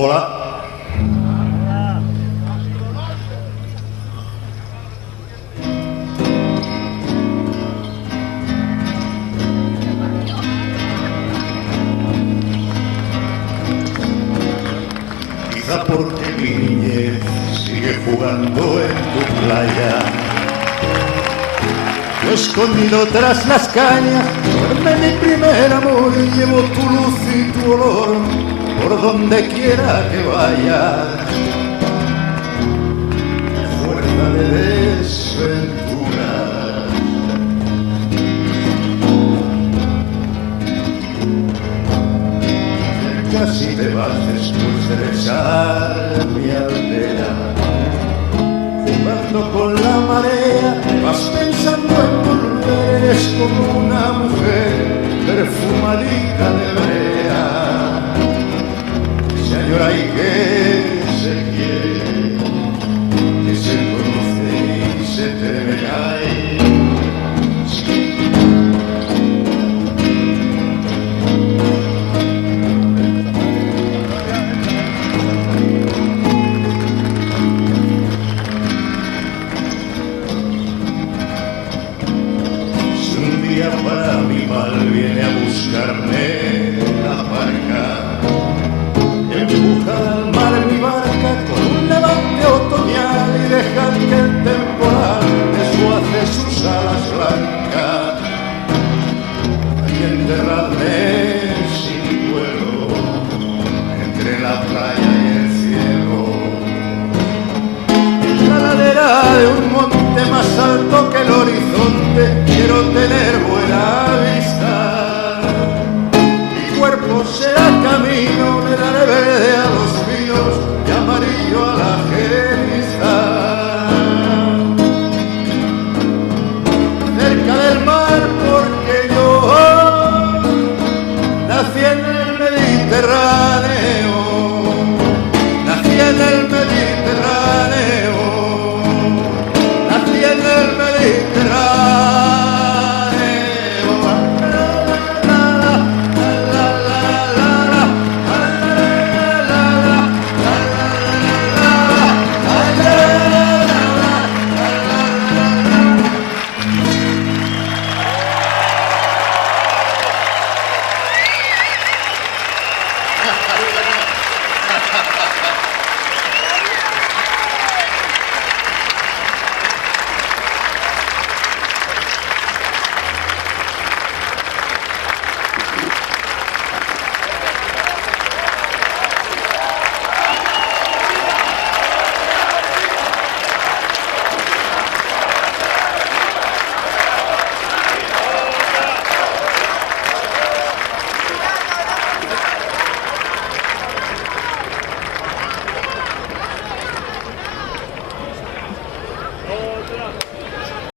Hola. Quizá porque mi niñez sigue jugando en tu playa. Yo escondido tras las cañas, duerme mi primer amor y llevo tu luz y tu olor por donde quiera que vaya. Fuerza de desventura. Casi te vas después de besar mi aldea. Jugando con la marea, vas pensando en volver. Eres como una mujer perfumadita de brea. Se añora y que se quiere, que se conoce y se teme. Para mi mal viene a buscarme la barca, empuja al mar mi barca con un levante otoñal y deja que el temporal desguace sus alas blancas. Hay que enterrarme sin vuelo entre la playa